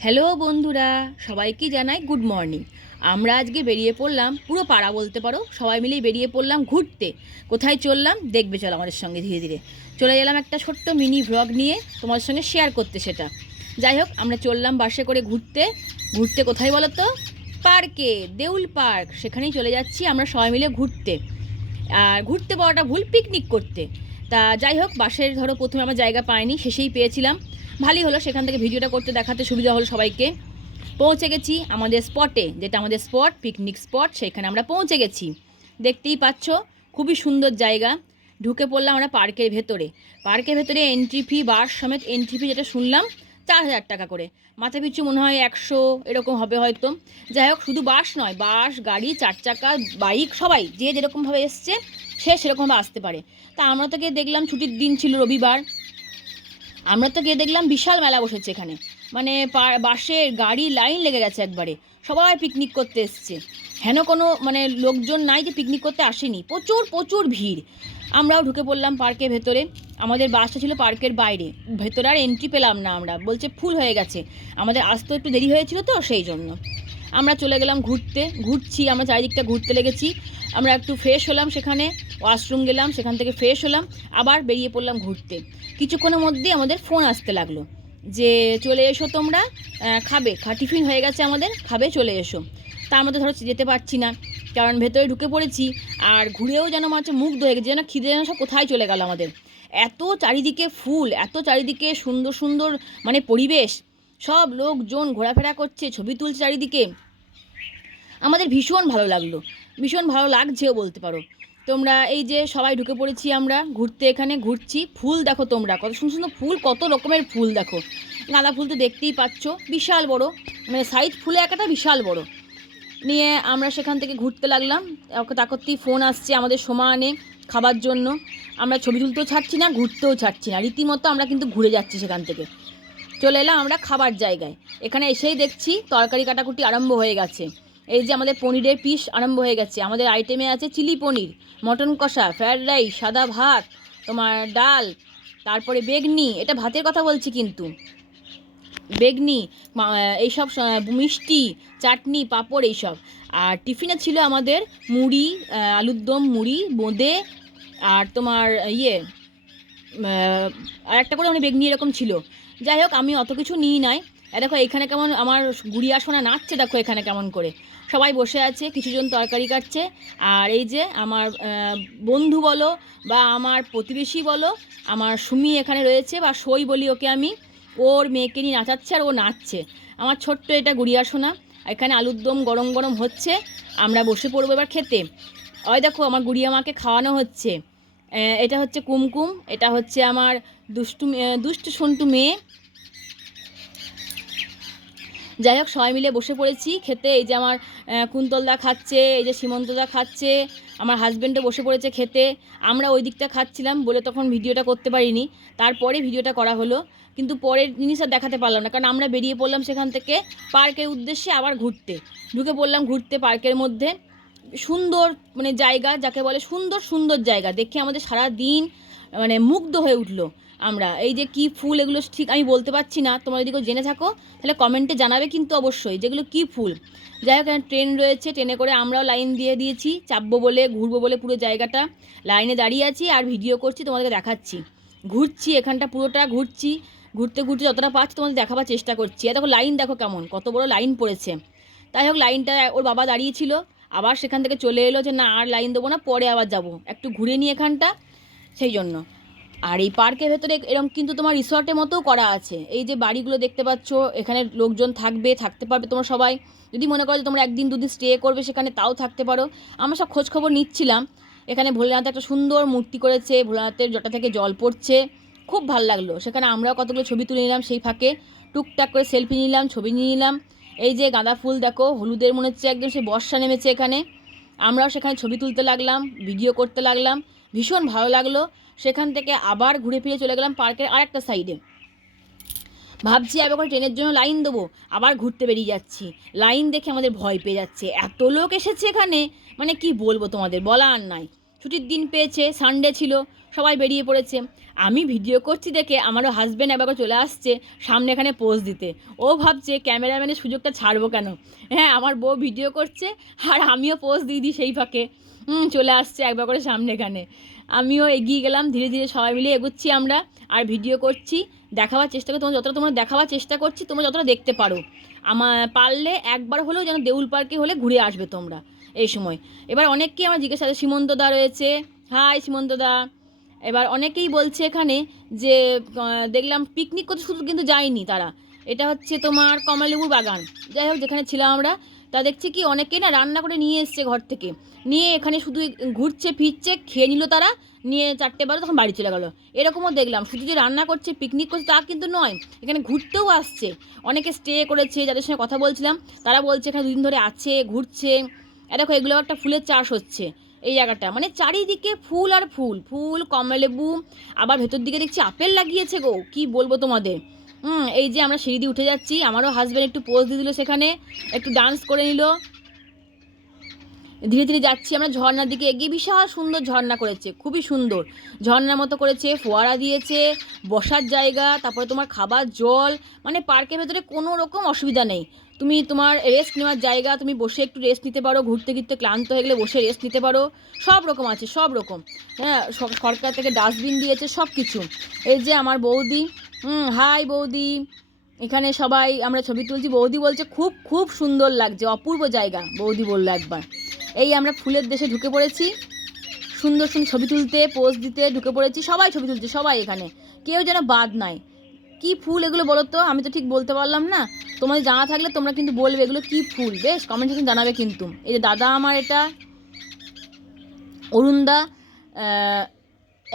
Hello বন্ধুরা। সবাইকে জানাই গুড মর্নিং আমরা আজকে বেরিয়ে পড়লাম, পুরো পাড়া বলতে পারো, সবাই মিলেই বেরিয়ে পড়লাম ঘুরতে। কোথায় চললাম? দেখবে, চলো আমাদের সঙ্গে ধীরে ধীরে। চলে গেলাম একটা ছোট্ট মিনি ভ্লগ নিয়ে তোমার সঙ্গে শেয়ার করতে সেটা। যাই হোক, আমরা চললাম বাসে করে ঘুরতে। ঘুরতে কোথায় বলো তো পার্কে, দেউল পার্ক। সেখানেই চলে যাচ্ছি আমরা সবাই মিলে ঘুরতে। আর ঘুরতে পাওয়াটা ভুল পিকনিক করতে। তা যাই হোক, বাসের ধরো প্রথমে আমার জায়গা পাইনি, শেষেই পেয়েছিলাম। ভালোই হলো সেখান থেকে ভিডিওটা করতে দেখাতে সুবিধা হলো সবাইকে। পৌঁছে গেছি আমাদের স্পটে যেটা আমাদের স্পট পিকনিক স্পট সেখানে আমরা পৌঁছে গেছি। দেখতেই পাচ্ছ, খুবই সুন্দর জায়গা। ঢুকে পড়লাম আমরা পার্কের ভেতরে। পার্কের ভেতরে এন্ট্রি ফি বাস সমেত এন্ট্রি ফি যেটা শুনলাম, চার হাজার টাকা করে। মাথা পিছু মনে হয় একশো, এরকম হবে হয়তো। যাই হোক, শুধু বাস নয় বাস গাড়ি, চার চাকা বাইক সবাই যে যেরকমভাবে এসছে, সে সেরকমভাবে আসতে পারে। তা আমরা তো গিয়ে দেখলাম ছুটির দিন ছিল রবিবার। আমরা তো গিয়ে দেখলাম বিশাল মেলা বসেছে এখানে। মানে বাসের গাড়ি লাইন লেগে গেছে একবারে। সবাই পিকনিক করতে এসছে। হেন কোনো মানে লোকজন নাই যে পিকনিক করতে আসেনি। প্রচুর প্রচুর ভিড়। আমরাও ঢুকে পড়লাম পার্কের ভেতরে। আমাদের বাসটা ছিল পার্কের বাইরে। ভেতরে আর এন্ট্রি পেলাম না আমরা। বলছে ফুল হয়ে গেছে। আমাদের আসতে একটু দেরি হয়েছিল তো সেই জন্য। আমরা চলে গেলাম ঘুরতে, ঘুরছি, আমরা চারিদিকটা ঘুরতে লেগেছি। আমরা একটু ফ্রেশ হলাম সেখানে ওয়াশরুম গেলাম, সেখান থেকে ফ্রেশ হলাম, আবার বেরিয়ে পড়লাম ঘুরতে। কিছুক্ষণের মধ্যেই আমাদের ফোন আসতে লাগল, যে চলে এসো তোমরা খাবে, খা টিফিন হয়ে গেছে আমাদের, খাবে, চলে এসো। তা আমরা তো ধরো যেতে পারছি না, কারণ ভেতরে ঢুকে পড়েছি, আর ঘুরেও যেন মনে হচ্ছে মুগ্ধ হয়ে গেছে, যেন খিদে যেন সব কোথায় চলে গেল আমাদের। এত চারিদিকে ফুল, এত চারিদিকে সুন্দর সুন্দর মানে পরিবেশ সব লোকজন ঘোরাফেরা করছে, ছবি তুলছে চারিদিকে। আমাদের ভীষণ ভালো লাগল। ভীষণ ভালো লাগছেও বলতে পারো। তোমরা এই যে সবাই ঢুকে পড়েছি আমরা, ঘুরতে এখানে, ঘুরছি। ফুল দেখো তোমরা, কত সুন্দর সুন্দর ফুল, কত রকমের ফুল দেখো। গাঁদা ফুল তো দেখতেই পাচ্ছ, বিশাল বড়। মানে সাইজ ফুলে একটা বিশাল বড়। নিয়ে আমরা সেখান থেকে ঘুরতে লাগলাম। তাকতেই ফোন আসছে আমাদের সমানে খাবার জন্য। আমরা ছবি তুলতেও ছাড়ছি না, ঘুরতেও ছাড়ছি না। রীতিমতো আমরা কিন্তু ঘুরে যাচ্ছি সেখান থেকে। চলে এলাম আমরা খাবার জায়গায়। এখানে এসেই দেখছি তরকারি কাটাকুটি আরম্ভ হয়ে গেছে। এই যে আমাদের পনিরের পিস আরম্ভ হয়ে গেছে। আমাদের আইটেমে আছে চিলি পনির, মটন কষা ফ্রায়েড রাইস সাদা ভাত, তোমার ডাল, তারপরে বেগনি। এটা ভাতের কথা বলছি কিন্তু। বেগনি এইসব মিষ্টি, চাটনি, পাঁপড় এইসব। আর টিফিনে ছিল আমাদের মুড়ি আলুর দম, মুড়ি, বোঁদে, আর তোমার ইয়ে আর একটা করে মানে বেগনি এরকম ছিল। যাই হোক, আমি অত কিছু নিই নাই। দেখো, এখানে কেমন আমার গুড়িয়া সোনা নাচছে, দেখো এখানে কেমন করে। সবাই বসে আছে, কিছুজন তরকারি কাটছে। আর এই যে আমার বন্ধু বলো বা আমার প্রতিবেশী বলো, আমার সুমি এখানে রয়েছে বা সই বলি ওকে আমি, ওর মেয়েকে নিয়ে নাচাচ্ছে আর ও নাচছে। আমার ছোট্ট এটা গুড়িয়া সোনা এখানে আলুর দম গরম গরম হচ্ছে, আমরা বসে পড়ব এবার খেতে। ওই দেখো, আমার গুড়িয়া মাকে খাওয়ানো হচ্ছে। এটা হচ্ছে কুমকুম, এটা হচ্ছে আমার দুষ্টু দুষ্টু সন্টু মেয়ে। যাই হোক, সবাই মিলে বসে পড়েছি। খেতে এই যে আমার কুন্তলদা খাচ্ছে, এই যে সীমন্তদা খাচ্ছে, আমার হাজব্যান্ডও বসে পড়েছে খেতে। আমরা ওই দিকটা খাচ্ছিলাম বলে তখন ভিডিওটা করতে পারিনি। তারপরে ভিডিওটা করা হলো। কিন্তু পরের জিনিস আর দেখাতে পারলাম না, কারণ আমরা বেরিয়ে পড়লাম সেখান থেকে পার্কের উদ্দেশ্যে আবার ঘুরতে। ঢুকে পড়লাম ঘুরতে পার্কের মধ্যে। সুন্দর মানে জায়গা, যাকে বলে সুন্দর সুন্দর জায়গা। দেখে আমাদের সারা দিন মানে মুগ্ধ হয়ে উঠল। আমরা। এই যে কি ফুল, এগুলো ঠিক আমি বলতে পারছি না। তোমরা যদি কেউ জেনে থাকো, তাহলে কমেন্টে জানাবে কিন্তু অবশ্যই যেগুলো কি ফুল। যাই হোক ট্রেন রয়েছে ট্রেনে করে আমরাও লাইন দিয়ে দিয়েছি, চাপবো বলে, ঘুরবো বলে পুরো জায়গাটা। লাইনে দাঁড়িয়ে আছি আর ভিডিও করছি, তোমাদেরকে দেখাচ্ছি। ঘুরছি, এখানটা পুরোটা ঘুরছি। ঘুরতে ঘুরতে যতটা পাচ্ছি তোমাদের দেখাবার চেষ্টা করছি। আর দেখো লাইন দেখো কেমন, কত বড় লাইন পড়েছে। তাই হোক লাইনটা ওর বাবা দাঁড়িয়েছিল, আবার সেখান থেকে চলে এলো যে না, আর লাইন দেবো না, পরে আবার যাব। একটু ঘুরে নিই এখানটা, সেই জন্য। আর এই পার্কের ভেতরে এরকম কিন্তু তোমার রিসর্টের মতোও করা আছে। এই যে বাড়িগুলো দেখতে পাচ্ছ, এখানে লোকজন থাকবে, থাকতে পারবে তোমরা সবাই। যদি মনে করো যে তোমরা একদিন দুদিন স্টে করবে, সেখানে তাও থাকতে পারো। আমরা সব খোঁজখবর নিচ্ছিলাম। এখানে ভোলেনাথ একটা সুন্দর মূর্তি করেছে, ভোলেনাথের জটা থেকে জল পড়ছে। খুব ভালো লাগল। সেখানে আমরাও কতগুলো ছবি তুলে নিলাম সেই ফাঁকে। টুকটাক করে সেলফি নিলাম, ছবি নিয়ে নিলাম। এই যে গাঁদা ফুল দেখো, হলুদের মনে হচ্ছে একদম সেই বর্ষা নেমেছে এখানে। আমরাও সেখানে ছবি তুলতে লাগলাম ভিডিও করতে লাগলাম। ভীষণ ভালো লাগল। সেখান থেকে আবার ঘুরে ফিরে চলে গেলাম পার্কের আরেকটা সাইডে। ভাবছি আমি এখন ট্রেনের জন্য লাইন দেবো, আবার ঘুরতে বেরিয়ে যাচ্ছি। লাইন দেখে আমাদের ভয় পেয়ে যাচ্ছে। এত লোক এসেছে এখানে মানে কি বলব তোমাদের বলা আর নাই। ছুটির দিন পেয়েছে সানডে ছিল, সবাই বেরিয়ে পড়েছে। আমি ভিডিও করছি দেখে আমারও হাজব্যান্ড একবার চলে আসছে সামনে এখানে পোজ দিতে। ও ভাবছে ক্যামেরাম্যানের সুযোগটা ছাড়বো কেন? হ্যাঁ আমার বউ ভিডিও করছে আর আমিও পোজ দিয়ে দিই সেই ফাঁকে। হুম, চলে আসছে একবার করে সামনে এখানে। আমিও এগিয়ে গেলাম, ধীরে ধীরে সবাই মিলে এগোচ্ছি আমরা। আর ভিডিও করছি, দেখাবার চেষ্টা করি। তোমরা যতটা তোমরা দেখাবার চেষ্টা করছি, তোমরা যতটা দেখতে পারো। আমার পারলে একবার হলেও যেন দেউল পার্কে হলে ঘুরে আসবে তোমরা এই সময়। এবার অনেককেই আমার জিজ্ঞাসা আছে, সীমন্ত দা রয়েছে? হাই, সীমন্ত দা। এবার অনেকেই বলছে এখানে যে দেখলাম পিকনিক করতে শুধু কিন্তু যায়নি তারা। এটা হচ্ছে তোমার কমলালেবুর বাগান। যাই হোক, যেখানে ছিলাম আমরা তা দেখছি কি অনেকে না রান্না করে নিয়ে এসছে ঘর থেকে। নিয়ে এখানে শুধু ঘুরছে, ফিরছে, খেয়ে নিল তারা, নিয়ে চারটে বারো তখন বাড়ি চলে গেল। এরকমও দেখলাম, শুধু যে রান্না করছে পিকনিক করছে তা কিন্তু নয়, এখানে ঘুরতেও আসছে। অনেকে স্টে করেছে, যাদের সঙ্গে কথা বলছিলাম, তারা বলছে এখানে দুদিন ধরে আছে, ঘুরছে। দেখো, এগুলো একটা ফুলের চাষ হচ্ছে এই জায়গাটা। মানে চারিদিকে ফুল আর ফুল ফুল, কমলালেবু, আবার ভেতর দিকে দেখছি আপেল লাগিয়েছে গো, কি বলব তোমাদের? হুম, এই যে আমরা সিঁড়ি দিয়ে উঠে যাচ্ছি, আমারও হাজব্যান্ড একটু পোজ দিয়ে দিল সেখানে, একটু ডান্স করে নিল। ধীরে ধীরে যাচ্ছি আমরা ঝর্নার দিকে এগিয়ে, বিশাল সুন্দর ঝর্ণা করেছে, খুবই সুন্দর। ঝর্ণার মতো করেছে, ফোয়ারা দিয়েছে, বসার জায়গা, তারপরে তোমার খাবার, জল মানে পার্কের ভেতরে কোনো রকম অসুবিধা নেই। তুমি তোমার রেস্ট নেওয়ার জায়গা, তুমি বসে একটু রেস্ট নিতে পারো, ঘুরতে ঘুরতে ক্লান্ত হয়ে গেলে বসে রেস্ট নিতে পারো। সব রকম আছে, সব রকম। হ্যাঁ সব সরকার থেকে ডাস্টবিন দিয়েছে, সব কিছু। এই যে আমার বৌদি, হুম হাই বৌদি। এখানে সবাই, আমরা ছবি তুলছি। বৌদি বলছে, খুব খুব সুন্দর লাগছে, অপূর্ব জায়গা, বৌদি বলল একবার। এই আমরা ফুলের দেশে ঢুকে পড়েছি। সুন্দর সুন্দর ছবি তুলতে পোজ দিতে ঢুকে পড়েছি। সবাই ছবি তুলছে, সবাই এখানে। কেউ যেন বাদ নাই। কি ফুল এগুলো বলো তো আমি তো ঠিক বলতে পারলাম না। তোমাদের জানা থাকলে তোমরা কিন্তু বলবে এগুলো কি ফুল। বেশ কমেন্ট সেকশন জানাবে কিন্তু। এই যে দাদা আমার এটা, অরুণদা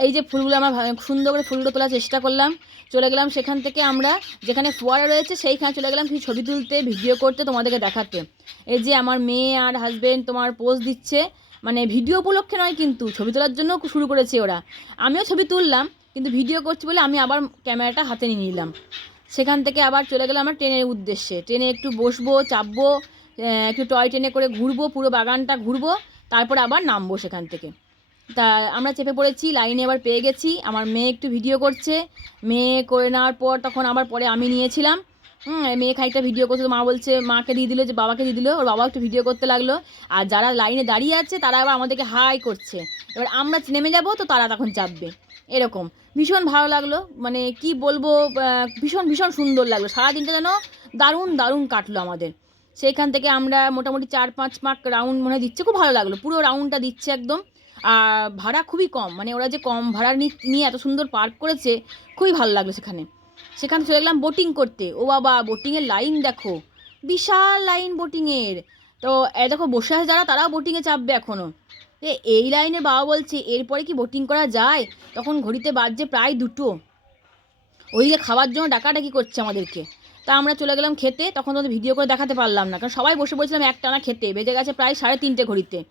এই যে ফুলগুলো আমার সুন্দর করে ফুলগুলো তোলার চেষ্টা করলাম। চলে গেলাম সেখান থেকে আমরা, যেখানে ফোয়ারা রয়েছে, সেইখানে চলে গেলাম কিছু ছবি তুলতে ভিডিও করতে, তোমাদেরকে দেখাতে। এই যে আমার মেয়ে আর হাজবেন্ড তোমার পোজ দিচ্ছে। মানে ভিডিও উপলক্ষে নয় কিন্তু, ছবি তোলার জন্য শুরু করেছে ওরা। আমিও ছবি তুললাম। কিন্তু ভিডিও করছি বলে আমি আবার ক্যামেরাটা হাতে নিয়ে নিলাম। সেখান থেকে আবার চলে গেলাম আমার ট্রেনের উদ্দেশ্যে। ট্রেনে একটু বসবো, চাপবো একটু টয় ট্রেনে করে ঘুরবো, পুরো বাগানটা ঘুরবো, তারপরে আবার নামবো সেখান থেকে। তা আমরা চেপে পড়েছি, লাইনে এবার পেয়ে গেছি। আমার মেয়ে একটু ভিডিও করছে। মেয়ে করে নেওয়ার পর তখন আবার পরে আমি নিয়েছিলাম। মেয়ে খানিকটা ভিডিও করতে মা বলছে, মাকে দিয়ে দিল যে বাবাকে দিয়ে দিল, ওর বাবা একটু ভিডিও করতে লাগল। আর যারা লাইনে দাঁড়িয়ে আছে তারা আবার আমাদেরকে হাই করছে। এবার আমরা নেমে যাব তো তারা তখন চাপবে। এরকম। ভীষণ ভালো লাগল। মানে কি বলব ভীষণ ভীষণ সুন্দর লাগল। সারাদিনটা যেন দারুণ দারুণ কাটলো আমাদের। সেইখান থেকে আমরা মোটামুটি চার, পাঁচ মার্ক রাউন্ড মনে দিচ্ছে। খুব ভালো লাগল। পুরো রাউন্ডটা দিচ্ছে একদম। আর ভাড়া খুবই কম। মানে ওরা যে কম ভাড়া নিয়ে এত সুন্দর পার্ক করেছে, খুবই ভালো লাগল সেখানে। সেখানে চলে গেলাম বোটিং করতে। ও বাবা বোটিংয়ের লাইন দেখো। বিশাল লাইন বোটিংয়ের তো, এ দেখো, বসে আছে যারা, তারাও বোটিংয়ে চাপবে এখনও এ, এই লাইনে বাবা বলছে, এরপরে কি বোটিং করা যায়? তখন ঘড়িতে বাজছে প্রায় দুটো। ওইদিকে খাওয়ার জন্য ডাকাডাকি করছে আমাদেরকে। তা আমরা চলে গেলাম খেতে, তখন তোদের ভিডিও করে দেখাতে পারলাম না। কারণ সবাই বসে বলছিলাম একটানা খেতে, বেজে গেছে প্রায় সাড়ে তিনটে ঘড়িতে।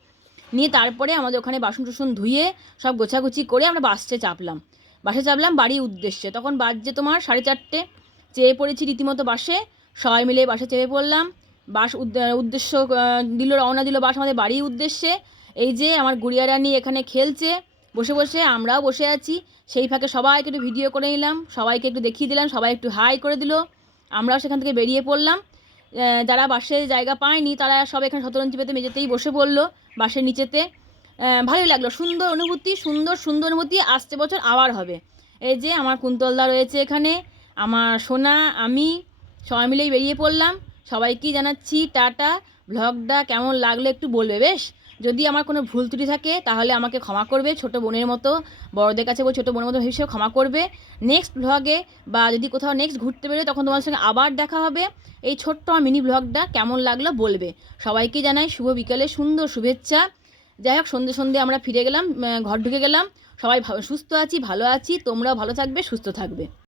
নিয়ে তারপরে আমাদের ওখানে বাসন টুসন ধুয়ে সব গোছাগুছি করে আমরা বাসে চাপলাম। বাসে চাপলাম বাড়ির উদ্দেশ্যে। তখন বাজছে তোমার সাড়ে চারটে। চেয়ে পড়েছি রীতিমতো বাসে সবাই মিলে বাসে চেপে পড়লাম। বাস উদ্দ- উদ্দেশ্য দিল, রওনা দিল বাস আমাদের বাড়ির উদ্দেশ্যে। এই যে আমার গুড়িয়া রানী এখানে খেলছে, বসে বসে আমরাও বসে আছি। সেই ফাঁকে সবাইকে একটু ভিডিও করে নিলাম, সবাইকে একটু দেখিয়ে দিলাম, সবাই একটু হাই করে দিল। আমরাও সেখান থেকে বেরিয়ে পড়লাম। যারা বাসে জায়গা পায়নি, তারা সব এখানে শতরঞ্চি পেতে মেঝেতেই বসে পড়ল, বাসের নিচেতে। ভালোই লাগল, সুন্দর অনুভূতি, সুন্দর সুন্দর অনুভূতি, আসছে বছর আবার হবে। এই যে আমার কুন্তলদা রয়েছে এখানে, আমার সোনা, আমি, সবাই মিলেই বেরিয়ে পড়লাম। সবাইকেই জানাচ্ছি, টাটা ভ্লগটা কেমন লাগল একটু বলবে, বেশ? যদি আমার কোনো ভুল ত্রুটি থাকে, তাহলে আমাকে ক্ষমা করবে, ছোট বোনের মতো, বড়দের কাছে বল ছোটো বোনের মতো হিসেবে ক্ষমা করবে। নেক্সট ব্লগে বা যদি কোথাও নেক্সট ঘুরতে বেরোয়, তখন তোমার সঙ্গে আবার দেখা হবে। এই ছোট্ট আমার মিনি ভ্লগটা কেমন লাগল বলবে। সবাইকে জানাই শুভ বিকালে, সুন্দর শুভেচ্ছা। যাই হোক, সন্ধে সন্ধে আমরা ফিরে গেলাম ঘর ঢুকে গেলাম। সবাই সুস্থ আছি, ভালো আছি, তোমরাও ভালো থাকবে, সুস্থ থাকবে।